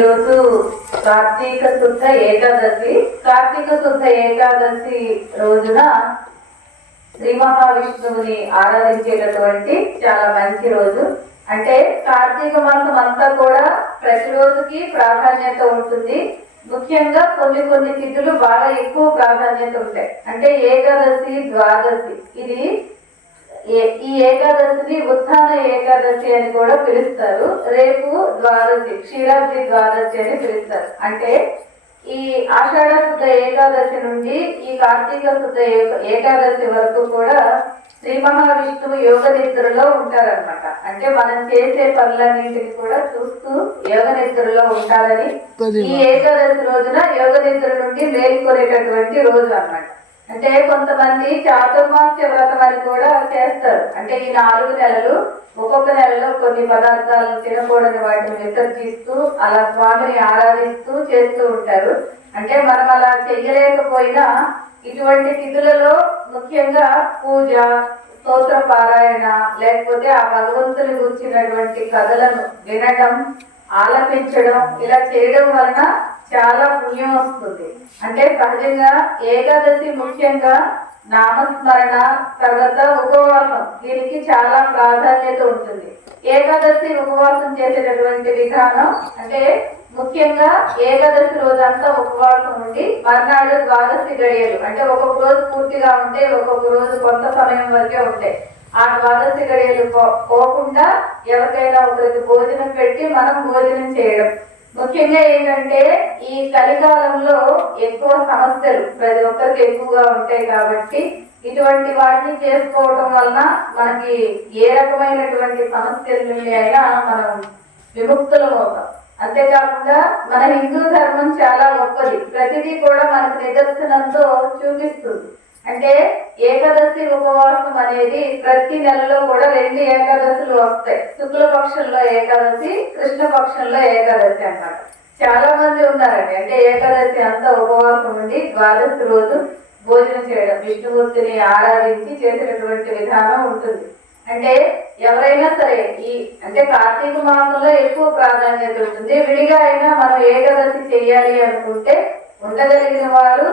ఈరోజు కార్తీక శుద్ధ ఏకాదశి. కార్తీక శుద్ధ ఏకాదశి రోజున శ్రీ మహావిష్ణువుని ఆరాధించేటటువంటి చాలా మంచి రోజు. అంటే కార్తీక మాసం అంతా కూడా ప్రతిరోజుకి ప్రాధాన్యత ఉంటుంది. ముఖ్యంగా కొన్ని కొన్ని తిథులు బాగా ఎక్కువ ప్రాధాన్యత ఉంటాయి. అంటే ఏకాదశి ద్వాదశి. ఇది ఈ ఏకాదశిని ఉత్థాన ఏకాదశి అని కూడా పిలుస్తారు. రేపు ద్వాదశి క్షీరాబ్ది ద్వాదశి అని పిలుస్తారు. అంటే ఈ ఆషాఢ శుద్ధ ఏకాదశి నుండి ఈ కార్తీక శుద్ధ ఏక- ఏకాదశి వరకు కూడా శ్రీ మహావిష్ణువు యోగ నిద్రలో ఉంటారన్నమాట. అంటే మనం చేసే పనులన్నింటిని కూడా చూస్తూ యోగ నిద్రలో ఉంటారని ఈ ఏకాదశి రోజున యోగ నిద్ర నుండి మేల్కొనేటటువంటి రోజు అన్నమాట. అంటే కొంతమంది చాతుర్మాస్య వ్రతం అని కూడా చేస్తారు. అంటే ఈ నాలుగు నెలలు ఒక్కొక్క నెలలో కొన్ని పదార్థాలను తినకూడని వాటిని విసర్జిస్తూ అలా స్వామిని ఆరాధిస్తూ చేస్తూ ఉంటారు. అంటే మనం అలా చెయ్యలేకపోయినా ఇటువంటి తిథులలో ముఖ్యంగా పూజ స్తోత్ర పారాయణ లేకపోతే ఆ భగవంతుని గురించినటువంటి కథలను వినడం ఆలపించడం ఇలా చేయడం వలన చాలా పుణ్యం వస్తుంది. అంటే సహజంగా ఏకాదశి ముఖ్యంగా నామస్మరణ తర్వాత ఉపవాసం. దీనికి చాలా ప్రాధాన్యత ఉంటుంది. ఏకాదశి ఉపవాసం చేసేటటువంటి విధానం అంటే ముఖ్యంగా ఏకాదశి రోజంతా ఉపవాసం ఉండి మర్నాడు ద్వాదశి గడియలు. అంటే ఒక్కొక్క రోజు పూర్తిగా ఉంటే ఒక్కొక్క రోజు కొంత సమయం వరకే ఉంటాయి ఆ ద్వాదశి గడియలు పో- పోకుండా ఎవరికైనా ఒకరికి భోజనం పెట్టి మనం భోజనం చేయడం. ముఖ్యంగా ఏంటంటే ఈ కలికాలంలో ఎక్కువ సమస్యలు ప్రతి ఒక్కరికి ఎక్కువగా ఉంటాయి కాబట్టి ఇటువంటి వాటిని చేసుకోవడం వలన మనకి ఏ రకమైనటువంటి సమస్యల నుండి అయినా మనం విముక్తులం అవుతాం. అంతేకాకుండా మన హిందూ ధర్మం చాలా గొప్పది. ప్రతిదీ కూడా మనకు నిదర్శనంతో చూపిస్తుంది. అంటే ఏకాదశి ఉపవాసం అనేది ప్రతి నెలలో కూడా రెండు ఏకాదశులు వస్తాయి. శుక్ల పక్షంలో ఏకాదశి కృష్ణ పక్షంలో ఏకాదశి అన్నమాట చాలా మంది ఉన్నారండి. అంటే ఏకాదశి అంతా ఉపవాసం ఉండి ద్వాదశి రోజు భోజనం చేయడం విష్ణుమూర్తిని ఆరాధించి చేసినటువంటి విధానం ఉంటుంది. అంటే ఎవరైనా సరే ఈ అంటే కార్తీక మాసంలో ఎక్కువ ప్రాధాన్యత ఉంటుంది. విడిగా అయినా మనం ఏకాదశి చేయాలి అనుకుంటే ఉండగలిగిన వారు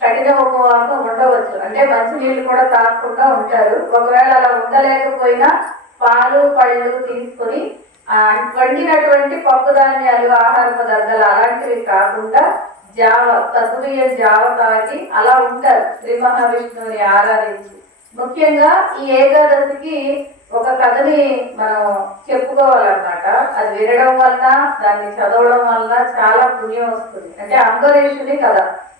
కఠిన ఉపవాసం ఉండవచ్చు. అంటే మంచినీళ్ళు కూడా తాగకుండా ఉంటారు. ఒకవేళ అలా ఉండలేకపోయినా పాలు పళ్ళు తీసుకొని వండినటువంటి పప్పు ధాన్యాలు ఆహార పదార్థాలు అలాంటివి కాకుండా జావ తత్వీయ జావ తాగి అలా ఉంటారు. శ్రీ మహావిష్ణువుని ఆరాధించి. ముఖ్యంగా ఈ ఏకాదశికి ఒక కథని మనం చెప్పుకోవాలన్నమాట. అది వినడం వల్ల దాన్ని చదవడం వల్ల చాలా పుణ్యం వస్తుంది. అంటే అంబరీషుని కథ.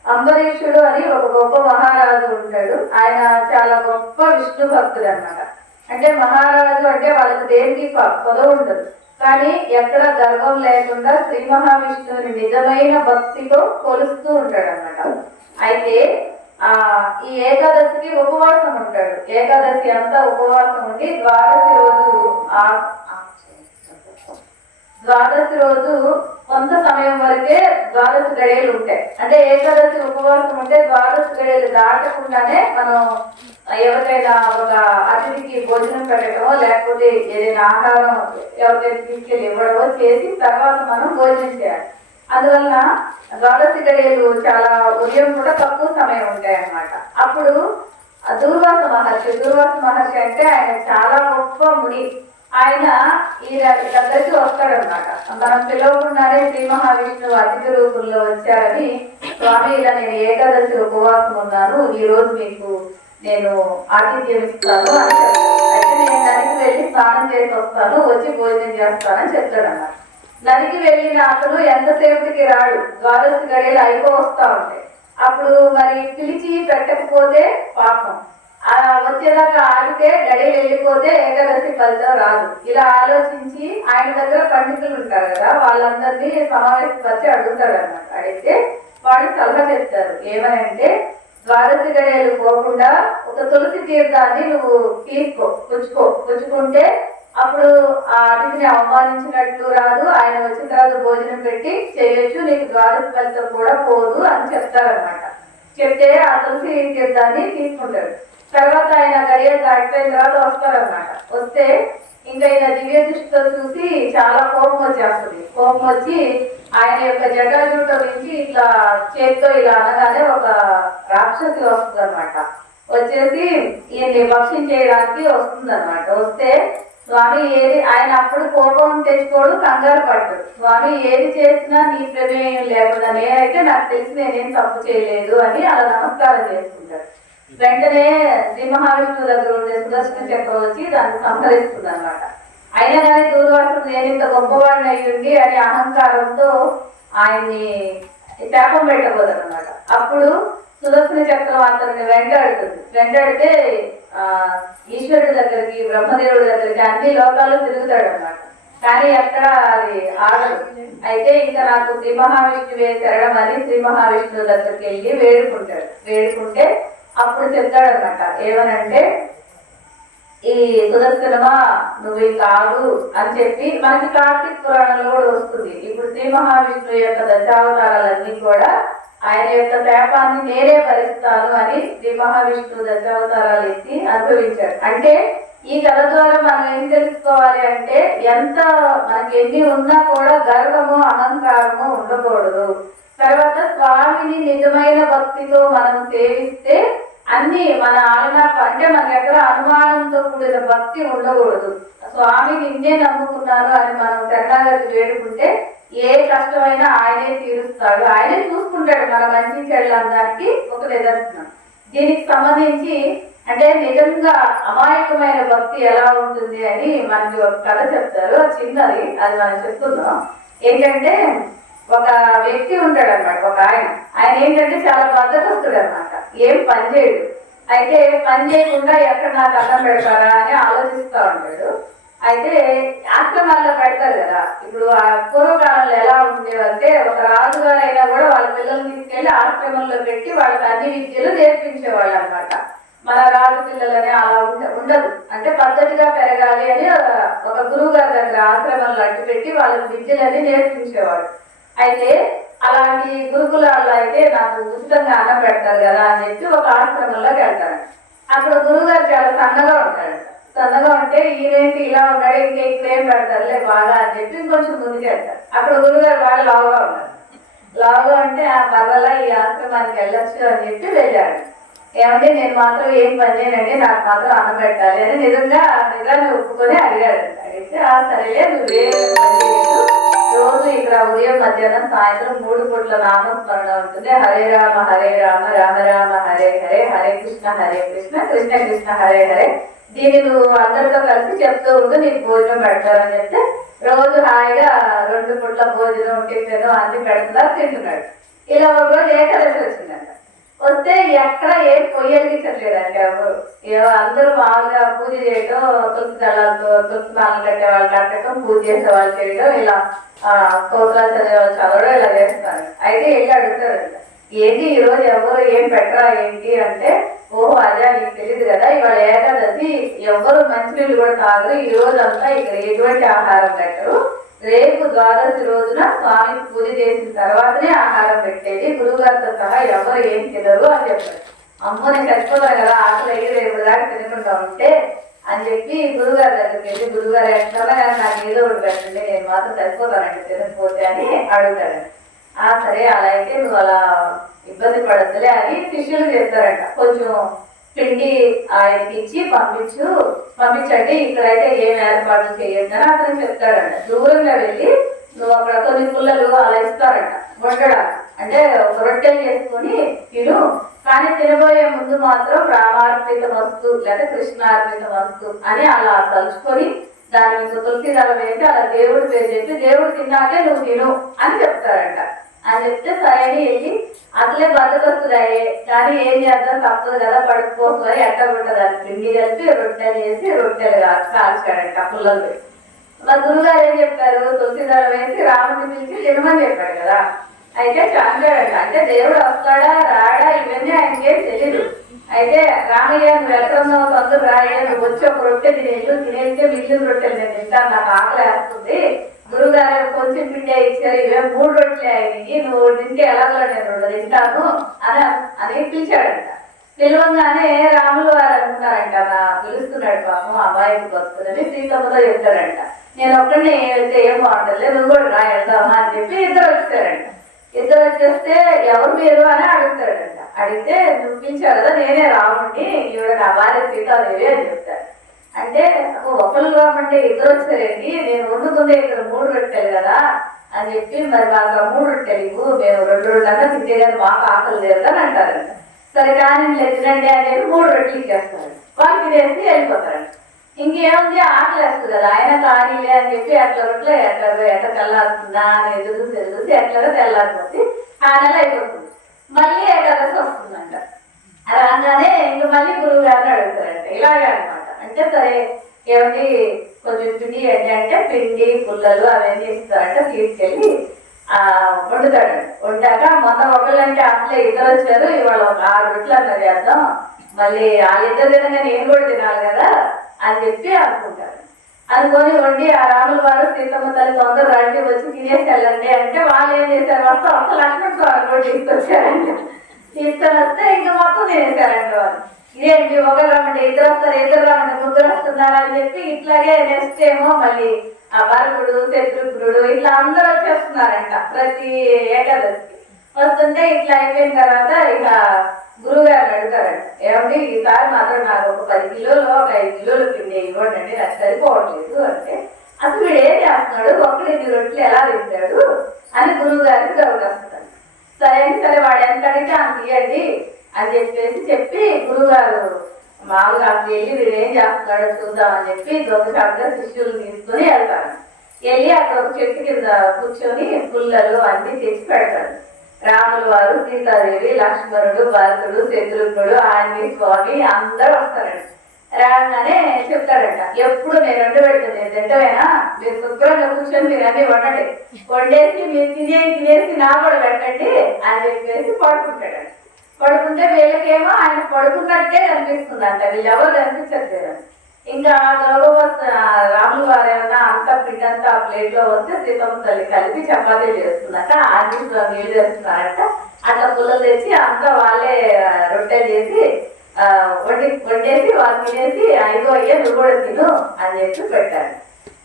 అంబరీషుడు అని ఒక గొప్ప మహారాజు ఉంటాడు. ఆయన చాలా గొప్ప విష్ణు భక్తుడు అన్నమాట. అంటే మహారాజు అంటే వాళ్ళకి దేనికి ప- పదవి ఉండదు. కానీ ఎక్కడ గర్వం లేకుండా శ్రీ మహావిష్ణువుని నిజమైన భక్తితో కొలుస్తూ ఉంటాడు అన్నమాట అయితే ఆ ఈ ఏకాదశికి ఉపవాసం ఉంటాడు. ఏకాదశి అంతా ఉపవాసం ఉండి ద్వాదశి రోజు ఆ- ద్వాదశి రోజు కొంత సమయం వరకే ద్వాదశి గడియలు ఉంటాయి. అంటే ఏకాదశి ఉపవాసం ఉంటే ద్వాదశి గడియలు దాటకుండానే మనం ఎవరికైనా ఒక అతిథికి భోజనం పెట్టడమో లేకపోతే ఏదైనా ఆహారం ఎవరికైనా తీసుకెళ్ళి ఇవ్వడమో చేసి తర్వాత మనం భోజనం చేయాలి. అందువల్ల ద్వాదశి గడియలు చాలా ఉదయం కూడా తక్కువ సమయం ఉంటాయి అన్నమాట అప్పుడు దుర్వాస దూర్వాస మహర్షి దూర్వాస మహర్షి అంటే ఆయన చాలా గొప్ప ముని. ఆయన ఈ ర- ఈ దగ్గరికి వస్తాడనమాట మనం పిలవకుండానే శ్రీ మహావిష్ణువు అతిథి రూపంలో వచ్చారని స్వామి ఇలా నేను ఏకాదశి ఉపవాసం ఉన్నాను. ఈ రోజు మీకు నేను ఆతిథ్యం ఇస్తాను అని అయితే నేను దానికి వెళ్ళి స్నానం చేసి వస్తాను వచ్చి భోజనం చేస్తానని చెప్తాడన్నమాట నదికి వెళ్ళిన అతను ఎంతసేపటికి రాడు? ద్వాదశి గడియలు అయిపో వస్తా ఉంటాయి అప్పుడు మరి పిలిచి పెట్టకపోతే పాపం. ఆ వచ్చేదాకా ఆగితే గడియలు వెళ్ళిపోతే ఏకాదశి ఫలితం రాదు. ఇలా ఆలోచించి ఆయన దగ్గర పండితులు ఉంటారు కదా వాళ్ళందరినీ సమావేశపరిచి అడుగుతాడు అనమాట అడిగితే వాళ్ళు సలహా చెప్తారు. ఏమనంటే ద్వాదశి గడియలు పోకుండా ఒక తులసి తీర్థాన్ని నువ్వు తీసుకో పుచ్చుకో. పుచ్చుకుంటే అప్పుడు ఆ అతిథిని అవమానించినట్టు రాదు. ఆయన వచ్చిన తర్వాత భోజనం పెట్టి చేయొచ్చు నీకు ద్వాదశి ఫలితం కూడా పోదు అని చెప్తారనమాట చెప్తే ఆ తులసి తీర్థాన్ని తీసుకుంటారు. తర్వాత ఆయన గడియ దాటిపోయిన తర్వాత వస్తారనమాట వస్తే ఇంకా ఈయన దివ్య దృష్టితో చూసి చాలా కోపం వచ్చేస్తుంది. కోపం వచ్చి ఆయన యొక్క జటాజూట నుంచి ఇట్లా చేత్తో ఇలా అనగానే ఒక రాక్షసి వస్తుంది అనమాట వచ్చేసి ఈయన్ని భక్షించేయడానికి వస్తుంది అనమాట వస్తే స్వామి ఏది ఆయన అప్పుడు కోపం తెచ్చుకోడు కంగారు పడ్డు. స్వామి ఏది చేసినా నీ ప్రమేయం లేకుండా నేనైతే నాకు తెలిసి నేనేం తప్పు చేయలేదు అని అలా నమస్కారం చేసుకుంటాడు. వెంటనే సింహావిష్ణు దగ్గర ఉండే సుదర్శన చక్రం వచ్చి దాన్ని సంహరిస్తుంది అనమాట అయినా కానీ దూర్వాసుడు నేను ఇంత గొప్పవాడిని అయ్యుండి అని అహంకారంతో ఆయన్ని శాపం పెట్టబోదనమాట అప్పుడు సుదర్శన చక్రం అతన్ని వెంటాడుతుంది. వెంటాడితే ఆ ఈశ్వరుడి దగ్గరికి బ్రహ్మదేవుడి దగ్గరికి అన్ని లోకాల్లో తిరుగుతాడు అనమాట కానీ ఎక్కడ అది ఆగదు. అయితే ఇంకా నాకు శ్రీ మహావిష్ణువే శరణం అని శ్రీ మహావిష్ణువు దగ్గరికి వెళ్ళి వేడుకుంటాడు. వేడుకుంటే అప్పుడు చెప్తాడనమాట ఏమనంటే ఈ సుదర్శనమా నువ్వు కాదు అని చెప్పి మనకి కార్తీక పురాణంలో కూడా వస్తుంది. ఇప్పుడు శ్రీ మహావిష్ణు యొక్క దశావతారాలన్నీ కూడా ఆయన యొక్క శాపాన్ని నేనే భరిస్తాను అని శ్రీ మహావిష్ణు దశావతారాలు ఎత్తి అనుభవించాడు అంటే ఈ కథ ద్వారా మనం ఏం తెలుసుకోవాలి అంటే ఎంత మనకి ఎన్ని ఉన్నా కూడా గర్వము అహంకారము ఉండకూడదు. తర్వాత స్వామిని నిజమైన భక్తితో మనం సేవిస్తే అన్ని మన ఆలన అంటే మన దగ్గర అనుమానంతో కూడిన భక్తి ఉండకూడదు. స్వామి ఇన్నే నమ్ముకున్నాను అని మనం శరణాగతి వేడుకుంటే ఏ కష్టమైనా ఆయనే తీరుస్తాడు. ఆయనే చూసుకుంటాడు మన మంచి చెడులు ఒక నిదర్శనం. దీనికి సంబంధించి అంటే నిజంగా అమాయకమైన భక్తి ఎలా ఉంటుంది అని మనకి ఒక కథ చెప్తారు. చిన్నది అది మనం చెప్తున్నాం. ఏంటంటే ఒక వ్యక్తి ఉంటాడు అనమాట ఒక ఆయన. ఆయన ఏంటంటే చాలా బద్దకొస్తుడు అనమాట ఏం పని చేయడు. అయితే పని చేయకుండా ఎక్కడ నాకు అన్నం పెడతారా అని ఆలోచిస్తూ ఉంటాడు. అయితే ఆశ్రమాల్లో పెడతారు కదా. ఇప్పుడు ఆ పూర్వకాలంలో ఎలా ఉండేవంటే ఒక రాజుగారు అయినా కూడా వాళ్ళ పిల్లల్ని తీసుకెళ్ళి ఆశ్రమంలో పెట్టి వాళ్ళకి అన్ని విద్యలు నేర్పించేవాళ్ళు అనమాట మన రాజు పిల్లలనే అలా ఉండ- ఉండదు. అంటే పద్ధతిగా పెరగాలి అని ఒక గురువు గారి దగ్గర ఆశ్రమంలో అడ్డు పెట్టి వాళ్ళకి విద్యలన్నీ నేర్పించేవాడు. అయితే అలాంటి గురుకులాల్లో అయితే నాకు ఉచితంగా అన్నం పెడతారు కదా అని చెప్పి ఒక ఆశ్రమంలోకి వెళ్తాను. అక్కడ గురువుగారు చాలా సన్నగా ఉంటాడు సన్నగా ఉంటే ఈయనేంటి ఇలా ఉన్నాడు ఇంకా ఏం పెడతారులే బాగా అని చెప్పి ఇంకొంచెం ముందుకు వెళ్తారు. అక్కడ గురుగారు బాగా లావుగా ఉన్నారు లావుగా అంటే ఆ పర్వాలా ఈ ఆశ్రమానికి వెళ్ళొచ్చు అని చెప్పి వెళ్ళాడు ఏమంటే నేను మాత్రం ఏం పని చేయనండి నాకు మాత్రం అన్నం పెట్టాలి అని నిజంగా నిజాన్ని ఒప్పుకొని అడిగాడు అడిగితే ఆ సరేలే నువ్వే రోజు ఇక్కడ ఉదయం మధ్యాహ్నం సాయంత్రం మూడు పూట్ల నామస్మరణ ఉంటుంది. హరే రామ హరే రామ రామ రామ హరే హరే హరే కృష్ణ హరే కృష్ణ కృష్ణ కృష్ణ హరే హరే. దీన్ని నువ్వు అందరితో కలిసి చెప్తూ ఉంటూ నీకు భోజనం పెడతారని చెప్తే రోజు హాయిగా రెండు పూట్ల భోజనం టిఫిన్ అన్ని పెడుతున్నారు తింటున్నాడు. ఇలా ఒక రోజు ఏకాదశి వచ్చిందంట. వస్తే ఎక్కడ ఏం పొయ్యలిగించట్లేదండి ఎవరు. ఏవో అందరూ మామూలుగా పూజ చేయడం తులసి దళాలతో తులసి మాలలు కట్టే వాళ్ళు కట్టడం పూజ చేసే వాళ్ళు చేయడం ఇలా ఆ, స్తోత్రాలు చదివే వాళ్ళు చదవడం ఇలా చేస్తారు. అయితే వెళ్ళి అడుగుతారంట ఏంటి ఈ రోజు ఎవరు ఏం పెట్టరా ఏంటి? అంటే ఓహో అదే నీకు తెలియదు కదా ఇవాళ ఏకాదశి ఎవరు మంచినీళ్ళు కూడా తాగరు ఈ రోజు అంతా ఇక్కడ ఎటువంటి ఆహారం పెట్టరు రేపు ద్వాదశి రోజున స్వామికి పూజ చేసిన తర్వాతనే ఆహారం పెట్టేది. గురువుగారితో సహా ఎవరు ఏం తినరు అని చెప్పారు. అమ్మో నేను చచ్చిపోతాను కదా ఆకలి అయ్యి రేపు దాకా తినకుండా ఉంటే అని చెప్పి గురుగారి దగ్గరికి వెళ్ళి గురుగారు ఎట్లా నాకు ఏదో ఒకటి పెట్టండి నేను మాత్రం చచ్చిపోతానండి తినకపోతే అని అడుగుతాడండి ఆ సరే అలా అయితే నువ్వు అలా ఇబ్బంది పడద్దులే అని శిష్యులు చెప్తారంట. కొంచెం పిండి ఆయనకి ఇచ్చి పంపించు. పంపించండి ఇక్కడైతే ఏం ఏర్పాటు చేయొద్దని అతను చెప్తాడంట. దూరంగా వెళ్ళి నువ్వు అక్కడ కొన్ని పుల్లలు అలా ఇస్తారంట వండడానికి అంటే ఒక రొట్టెలు చేసుకుని తిను. కానీ తినబోయే ముందు మాత్రం రామార్పిత వస్తు లేదా కృష్ణార్పిత వస్తు అని అలా తలుచుకొని దాని మీద తులసి దళం వేసి అలా దేవుడి పేరు చెప్పి దేవుడు తిన్నాకే నువ్వు తిను అని చెప్తారంట. అని చెప్తే సరే అని వెళ్ళి అసలే బతకొస్తున్నాయి కానీ ఏం చేద్దాం? తప్పదు కదా పడుకోసం ఎట్ట ఉంటుంది అని పిండి కలిపి రొట్టెలు చేసి రొట్టెలు కా- కాల్చాడంట పుల్లలు మా గురుగారు ఏం చెప్పారు? తులసిదళం వేసి రాముడిని పిలిచి తినమని చెప్పాడు కదా. అయితే చంద్రుడు అంటే దేవుడు వస్తాడా రాడా? ఇవన్నీ ఆయనకేం తెలియదు అయితే రామయ్య నువ్వు ఎక్కడున్నావు తొందర రాయ్య నువ్వు వచ్చి ఒక రొట్టె తినేళ్ళు తినేస్తే మిగిలిన రొట్టెలు నేను తింటాను నాకు ఆకలి వేస్తుంది. గురుగారు కొంచెం పిండి ఇచ్చారు. ఇవే మూడు రొట్టెలు అయినాయి నువ్వు తింటే ఎలాగో నేను రెండు తింటాను అని అని పిలిచాడంట. పిలవంగానే రాములు వారు అనుకున్నారంట నా పిలుస్తున్నాడు పాపం అమ్మాయికి వస్తుందని సీతమ్మతో చెప్తారంట నేను ఒక్కడిని వెళ్తే ఏం బాగుంటుంది? నువ్వు కూడా రా వెళ్దామా అని చెప్పి ఇద్దరు వచ్చారంట ఇద్దరు వచ్చేస్తే ఎవరు మీరు అని అడుగుతాడంట. అడిగితే నువ్వు పిలిచావు కదా నేనే రాముడిని ఈవిడ నా భార్య సీతాదేవి అని చెప్తారు. అంటే ఒకరు కాబట్టి ఇద్దరు వచ్చారండి. నేను వండుకుందే ఇక్కడ మూడు రొట్టెలు కదా అని చెప్పి మరి మాకు మూడు రొట్టెలు ఇవ్వు మేము రెండు రోజులంతా దాకా తింటే మాకు ఆకలి లేదు అంటారంట సరే కానీ లేదు తినండి అని చెప్పి మూడు రొట్టెలు ఇచ్చేస్తారు వాళ్ళు తినేసి వెళ్ళిపోతారంట ఇంకేముంది? ఆకలి వేస్తుంది కదా. ఆయన కానీలే అని చెప్పి అట్లా రొట్టెలు ఎట్లా ఎట్లా తెల్లారుతుందా అని ఎదురు తెలుగుతుంది ఎట్లా తెల్లారిపోతే ఆ నెల అయిపోతుంది. మళ్ళీ ఏకాదశి వస్తుందంట. రాగానే ఇంక మళ్ళీ గురువు గారిని అడుగుతారంట. ఇలాగే అనమాట అంటే సరే ఏమండి కొంచెం పిండి ఏంటి అంటే పిండి పుల్లలు అవన్నీ ఇస్తారంట తీసుకెళ్ళి వండుతాడు. వండాక మొన్న ఒకళ్ళంటే అసలే ఇద్దరు వచ్చారు ఇవాళ ఒక ఆరు రొట్లు అన్న చేద్దాం మళ్ళీ వాళ్ళిద్దరు తినగా నేను కూడా తినాలి కదా అని చెప్పి అనుకుంటారు. అనుకొని వండి ఆ రాముల వారు సీతమ్మ తల్లి తొందర రండి వచ్చి తినేసి వెళ్ళండి అంటే వాళ్ళు ఏం చేశారు? మొత్తం ఒక్క లక్ష్మణ స్వామి కూడా తీసుకొచ్చారంట. తీసుకొని వస్తే ఇంకా మొత్తం తినేశారంట వాళ్ళు. ఇదేంటి? ఒకరు రమ్మండి ఇద్దరు వస్తారు ఇద్దరు రమ్మంటే ముగ్గురు వస్తున్నారు అని చెప్పి ఇట్లాగే నెక్స్ట్ ఏమో మళ్ళీ ఆ శత్రుఘ్నుడు ఇట్లా అందరూ వచ్చేస్తున్నారంట ప్రతి ఏకాదశికి. వస్తుంటే ఇట్లా అయిపోయిన తర్వాత ఇక గురువుగారు అడుగుతారంట ఏమండి ఈసారి మాత్రం నాకు ఒక పది కిలోలు ఒక ఐదు కిలోలు పిండి ఇవ్వండి నాకు సరిపోవట్లేదు అంటే అసలు వీడు ఏం చేస్తున్నాడు? ఒకటి ఇది రొట్టెలు ఎలా తింటాడు? అని గురువు గారికి డౌట్ సరే సరే వాడు ఎంత అడిగితే అంత ఇవ్వండి అని చెప్పేసి చెప్పి గురుగారు మామూలుగా అది వెళ్ళి వీడు ఏం చేస్తున్నాడో చూద్దామని చెప్పి దొంగ శిష్యులు తీసుకొని వెళ్తారు. వెళ్ళి అక్కడ ఒక చెట్టు కింద కూర్చొని పుల్లలు అన్ని తెచ్చి పెడతాడు రాముల వారు సీతాదేవి లక్ష్మణుడు భరతుడు శత్రుఘ్నుడు ఆంజనేయ స్వామి అందరూ వస్తారండి రాగానే చెప్తాడంట ఎప్పుడు నేను వండి పెడుతుంది ఏంటంటేనా మీరు శుభ్రంగా కూర్చొని మీరు అన్ని వండండి. వండేసి మీరు తినే తినేసి నా కూడా పెట్టండి అని చెప్పేసి పడుకుంటాడంట. పడుకుంటే వీళ్ళకేమో ఆయన పడుకున్నట్టే కనిపిస్తుంది అంట వీళ్ళు ఎవరు కనిపించట్లేదు. ఇంకా గౌరవ రాములు వారు ఏమన్నా అంత పిండి ఆ ప్లేట్లో వస్తే సీతమ్మ తల్లి కలిపి చపాతీ చేస్తుందట. ఆంజనేయ నీళ్ళు చేస్తున్నారట. అట్లా పుల్లలు తెచ్చి అంతా వాళ్ళే రొట్టె చేసి ఆ, వండి వండేసి వాళ్ళు తినేసి ఐదో అయ్యే నువ్వు కూడా తిను అని చెప్పి పెట్టారు.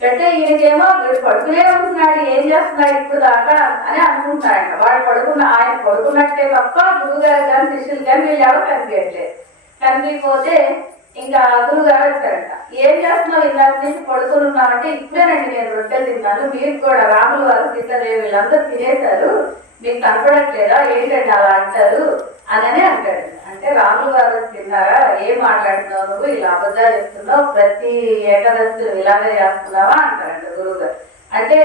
అంటే ఈయనకేమో వీడు పడుకునే ఉంటున్నాడు ఏం చేస్తున్నాడు ఇప్పుడు దాకా అని అనుకుంటున్నాడు వాడు పడుకున్న ఆయన పడుకున్నట్టే తప్ప గురువు గారు కానీ శిష్యులు కానీ వీళ్ళు ఎవరు కనిపించట్లేదు. కనిపించకపోతే ఇంకా గురువు గారు ఏం చేస్తున్నావు? ఇలా నుంచి పడుకుని ఉన్నామంటే ఇప్పుడేనండి నేను రొట్టెలు తిన్నాను మీరు కూడా రాములు వారు సీతాదేవి వీళ్ళంతా తినేశారు. మీకు కనపడట్లేదా? ఏంటంటే అలా అంటారు? అననే అంటాడు. అంటే రాములు వారు తిన్నారా? ఏం మాట్లాడుతున్నావు నువ్వు? ఇలా అబద్ధాలు చెప్తున్నావు? ప్రతి ఏకాదశి ఇలాగే చేస్తున్నావా? అంటారంట గురువుగారు. అంటే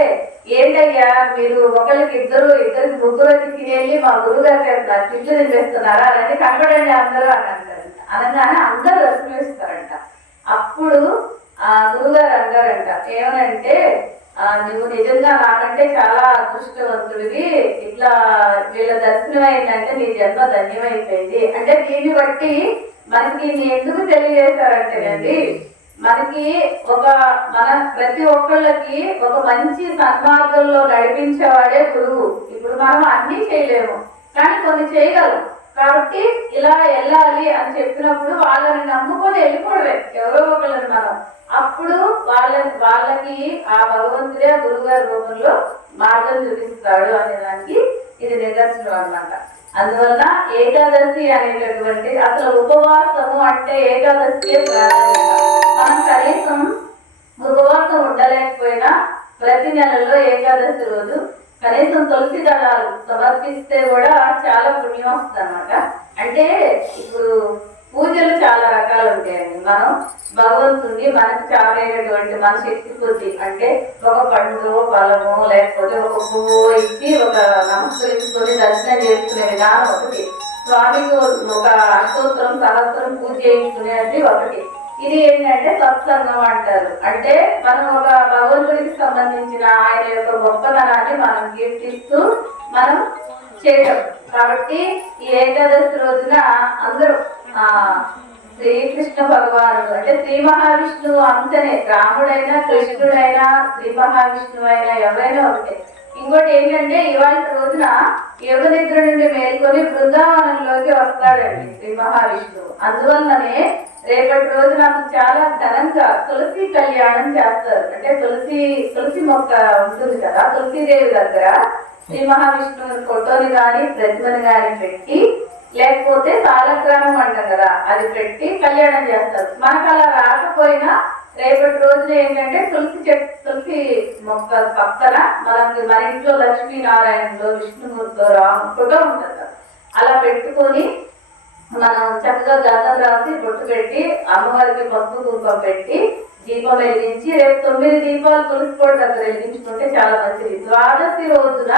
ఏంటయ్యా మీరు ఒకరికి ఇద్దరు ఇద్దరికి ముగ్గురు వచ్చి తినేళ్ళి మా గురువు గారు తిట్లు తినిపిస్తున్నారా? అని కనపడండి అందరూ అని అంటారు. అనగానే అందరూ విస్మరిస్తారంట అప్పుడు ఆ గురుగారు అంటారంట ఏమనంటే ఆ, నువ్వు నిజంగా నాకంటే చాలా అదృష్టవంతుడివి ఇట్లా వీళ్ళ దర్శనం అయిందంటే నీ జన్మ ధన్యమైపోయింది. అంటే దీన్ని బట్టి మనకి ఎందుకు తెలియజేశారంటేనండి మనకి ఒక మన ప్రతి ఒక్కళ్ళకి ఒక మంచి సన్మార్గంలో నడిపించేవాడే గురువు. ఇప్పుడు మనం అన్నీ చేయలేము కానీ కొన్ని చేయగలం. కాబట్టి ఇలా వెళ్ళాలి అని చెప్పినప్పుడు వాళ్ళని నమ్ముకొని వెళ్ళిపోవడమే. ఎవరో ఒకళ్ళని మనం. అప్పుడు వాళ్ళ వాళ్ళకి ఆ భగవంతుడే గురుగారి రూపంలో మార్గం చూపిస్తాడు అనే దానికి ఇది నిదర్శనం అన్నమాట. అందువల్ల ఏకాదశి అనేటటువంటి అసలు ఉపవాసము అంటే ఏకాదశి మనం కనీసం ఉపవాసం ఉండలేకపోయినా ప్రతి నెలలో ఏకాదశి రోజు కనీసం తులసి దళాలు సమర్పిస్తే కూడా చాలా పుణ్యం వస్తుంది అనమాట అంటే ఇప్పుడు పూజలు చాలా రకాలు ఉంటాయండి. మనం భగవంతుడిని మనకు చాలైనటువంటి మన శక్తి కొద్ది అంటే ఒక పండు ఫలము లేకపోతే ఒక పువ్వు ఇచ్చి ఒక నమస్కరించుకొని దర్శనం చేసుకునే విధానం ఒకటి. స్వామికి ఒక అష్టోత్తరం సహస్రం పూజ చేయించుకునేది ఒకటి. ఇది ఏంటంటే సత్సంగం అంటారు. అంటే మనం ఒక భగవంతుడికి సంబంధించిన ఆయన యొక్క గొప్పతనాన్ని మనం కీర్తిస్తూ మనం చేయడం కాబట్టి ఈ ఏకాదశి రోజున అందరూ ఆ శ్రీకృష్ణ భగవానుడు అంటే శ్రీ మహావిష్ణువు అంతనే రాముడైనా కృష్ణుడైనా శ్రీ మహావిష్ణువు అయినా ఎవరైనా ఒకటే. ఇంకోటి ఏంటంటే ఇవాళ రోజున యోగ నిద్ర నుండి మేల్కొని బృందావనంలోకి వస్తాడండి శ్రీ మహావిష్ణువు. అందువల్లనే రేపటి రోజున చాలా ఘనంగా తులసి కళ్యాణం చేస్తారు. అంటే తులసి తులసి మొక్క ఉంటుంది కదా తులసీదేవి దగ్గర శ్రీ మహావిష్ణువు ఫోటోని గాని ప్రతిమని కానీ పెట్టి లేకపోతే సాలగ్రామం అంటాం కదా అది పెట్టి కళ్యాణం చేస్తారు. మనకు అలా రాకపోయినా రేపటి రోజున ఏంటంటే తులసి చెట్టు తులసి మొక్క పక్కన మనకి మన ఇంట్లో లక్ష్మీనారాయణలో విష్ణుమూర్తితో రాము ఫోటో ఉంటుంది అలా పెట్టుకొని మనం చక్కగా గతం రాసి బొట్టు పెట్టి అమ్మవారికి పసుపు కుంకుమ పెట్టి దీపం వెలిగించి రేపు తొమ్మిది దీపాలు తులసికోట దగ్గర వెలిగించుకుంటే చాలా మంచిది. ద్వాదశి రోజున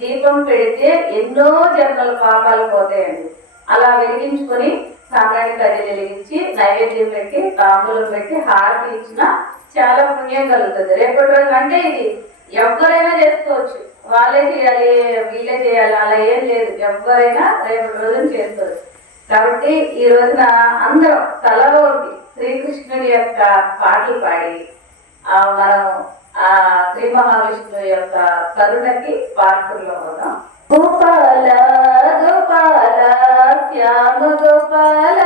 దీపం పెడితే ఎన్నో జన్మల పాపాలు పోతాయండి. అలా వెలిగించుకొని సాంబ్రాణి కర్రీ వెలిగించి నైవేద్యం పెట్టి తాంబూలం పెట్టి హారతి ఇచ్చిన చాలా పుణ్యం కలుగుతుంది. రేపటి రోజు అంటే ఇది ఎవరైనా చేసుకోవచ్చు. వాళ్ళే చేయాలి వీళ్ళే చేయాలి అలా ఏం లేదు. ఎవరైనా రేపటి రోజున చేసుకోవచ్చు. కాబట్టి ఈ రోజున అందరం తలలో ఒకటి శ్రీకృష్ణుడి యొక్క పాటలు పాడి మనం ఆ శ్రీ మహావిష్ణువు యొక్క కరుణకి పాత్రలో ఉన్నాం. గోపాల గోపాల శ్యామ గోపాల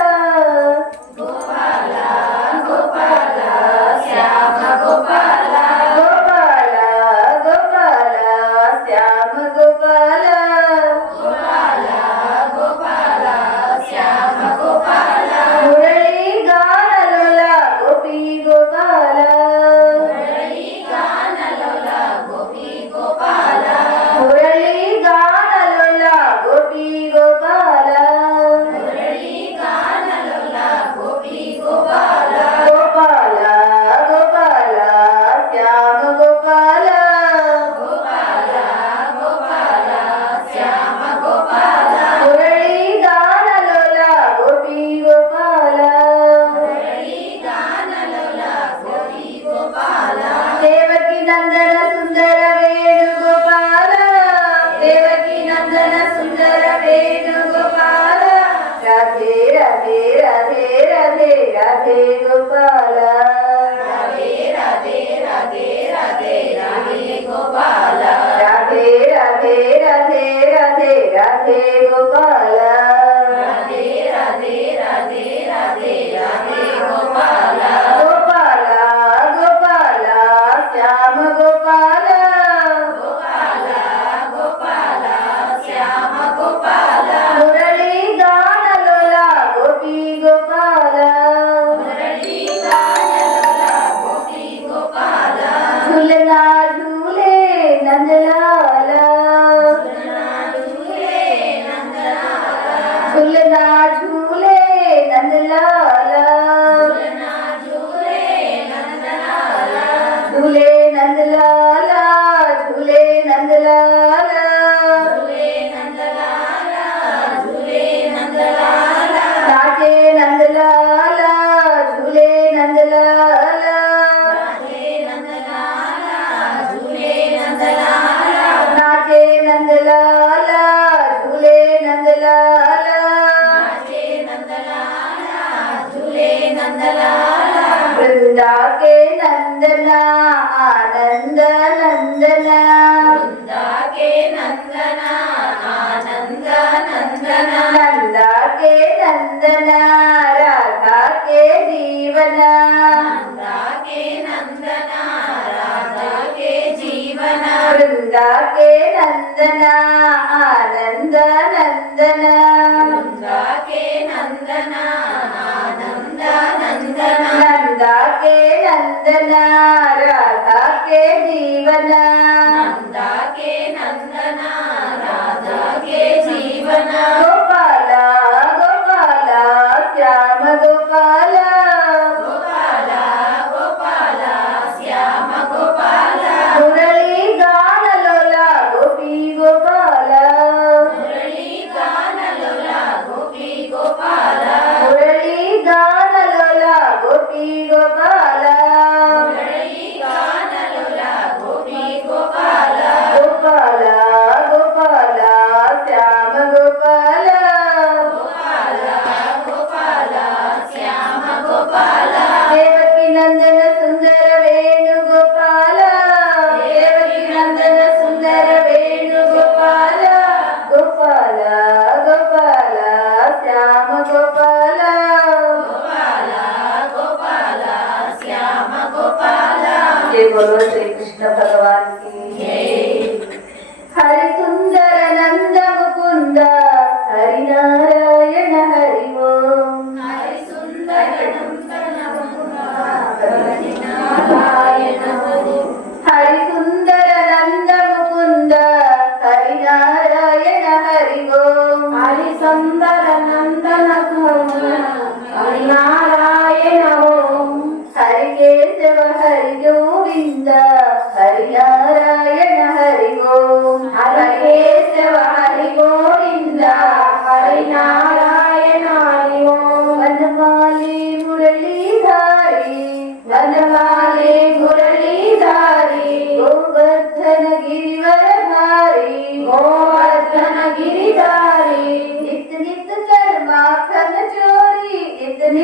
વંદના રાધા કે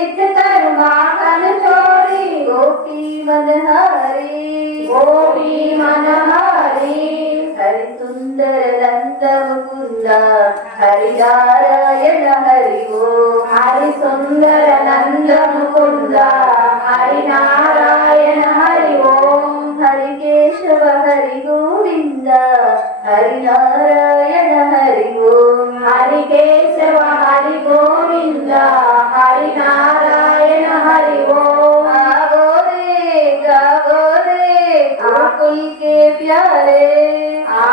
नित कर्मा कन चोरी गोपी मन हरी गोपी मन हरी हरि सुंदर नंद मुकुंद हरि नारायण हरि गो हरि सुंदर नंद मुकुंद हरि नारायण हरि ओ హరి కేశవ హరి గోవింద హరి నారాయణ హరి గోవింద హరి కేశవ హరి గోవింద హరి నారాయణ హరి ఓం గోరే గాగోరే గురుకుల్ కే ప్యారే. ఆ